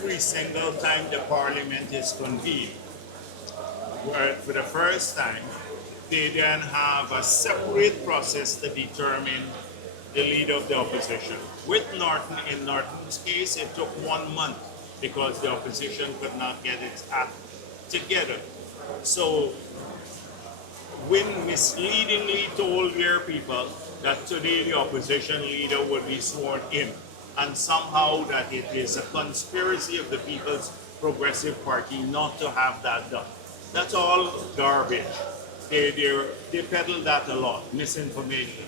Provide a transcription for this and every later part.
every single time the parliament is convened, where for the first time, they then have a separate process to determine the leader of the opposition. With Norton, in Norton's case, it took 1 month because the opposition could not get its act together. So, Wynne misleadingly told their people that today the opposition leader would be sworn in, and somehow that it is a conspiracy of the People's Progressive Party not to have that done. That's all garbage. They peddle that a lot, misinformation.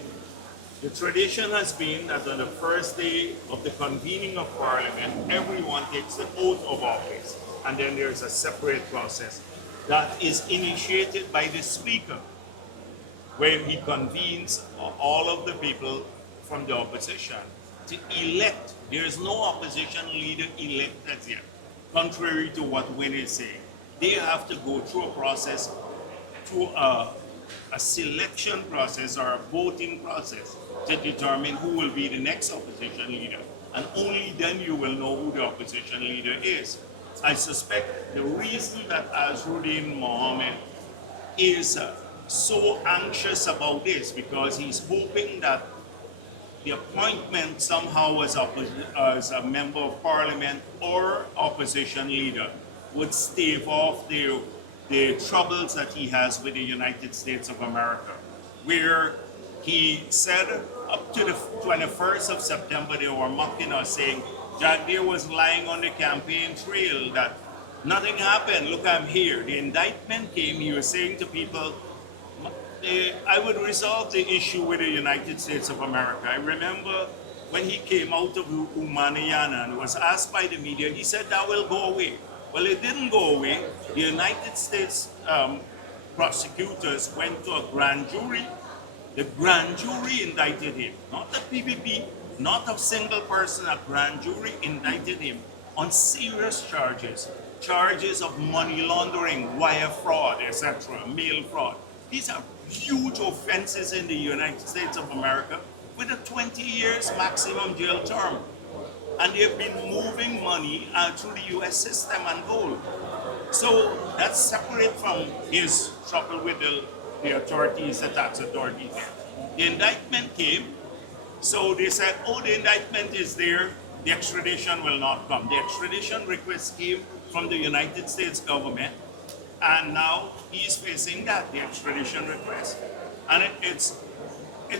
The tradition has been that on the first day of the convening of Parliament, everyone takes the oath of office, and then there's a separate process that is initiated by the Speaker, where he convenes all of the people from the opposition to elect. There is no opposition leader elect as yet, contrary to what Wynne is saying. They have to go through a process, through a selection process or a voting process to determine who will be the next opposition leader. And only then you will know who the opposition leader is. I suspect the reason that Azruddin Mohammed is so anxious about this because he's hoping that the appointment somehow as a member of parliament or opposition leader would stave off the troubles that he has with the United States of America, where he said up to the 21st of September they were mocking us, saying Jagdeo was lying on the campaign trail, that nothing happened, look, I'm here. The indictment came, he was saying to people, I would resolve the issue with the United States of America. I remember when he came out of Umaniyana and was asked by the media, he said that will go away. Well, it didn't go away. The United States prosecutors went to a grand jury. The grand jury indicted him, not the PPP, not a single person. A grand jury indicted him on serious charges, charges of money laundering, wire fraud, etc., mail fraud. These are huge offenses in the United States of America with a 20 years maximum jail term. And they've been moving money through the US system and gold. So that's separate from his trouble with the authorities, the tax authorities. The indictment came, so they said, oh, the indictment is there, the extradition will not come. The extradition request came from the United States government, and now he's facing that, the extradition request. And it's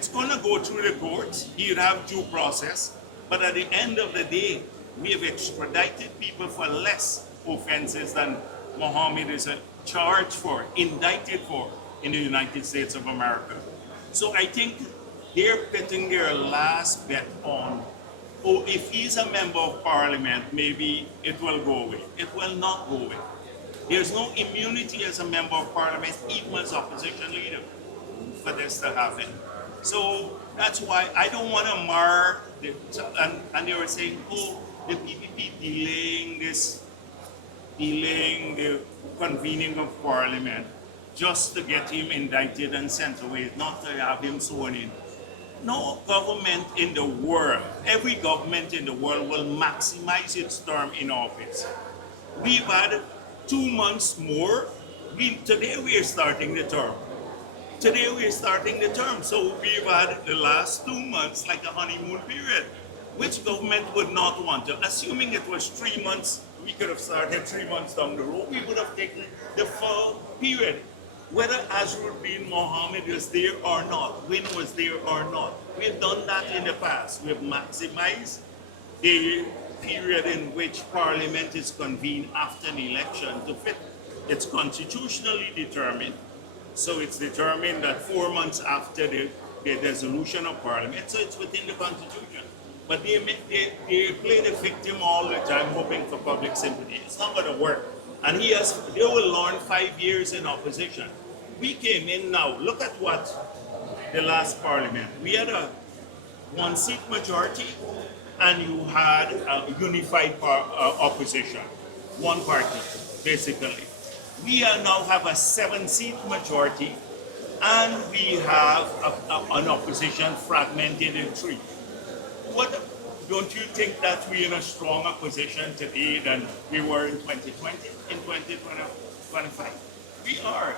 going to go through the courts. He'd have due process. But at the end of the day, we have extradited people for less offenses than Mohammed is charged for, indicted for in the United States of America. So I think they're putting their last bet on, oh, if he's a member of parliament, maybe it will go away. It will not go away. There's no immunity as a member of parliament, even as opposition leader, for this to happen. So that's why I don't want to mar and they were saying, oh, the PPP delaying the convening of parliament just to get him indicted and sent away, not to have him sworn in. No government in the world, every government in the world will maximize its term in office. We've had 2 months more. Today we are starting the term. Today we're starting the term, so we've had the last 2 months like a honeymoon period. Which government would not want to? Assuming it was 3 months, we could have started 3 months down the road, we would have taken the full period. Whether Azruddin Mohammed was there or not, Wynne was there or not, we've done that in the past. We've maximized the period in which Parliament is convened after an election to fit. It's constitutionally determined. So it's determined that 4 months after the dissolution of Parliament, so it's within the Constitution. But they play the victim all the time, hoping for public sympathy. It's not going to work. And they will learn 5 years in opposition. We came in now, look at what the last Parliament. We had a 1-seat majority, and you had a unified opposition, one party, basically. We now have a 7-seat majority, and we have an opposition fragmented in 3. don't you think that we're in a stronger position today than we were in 2020, in 2025? We are.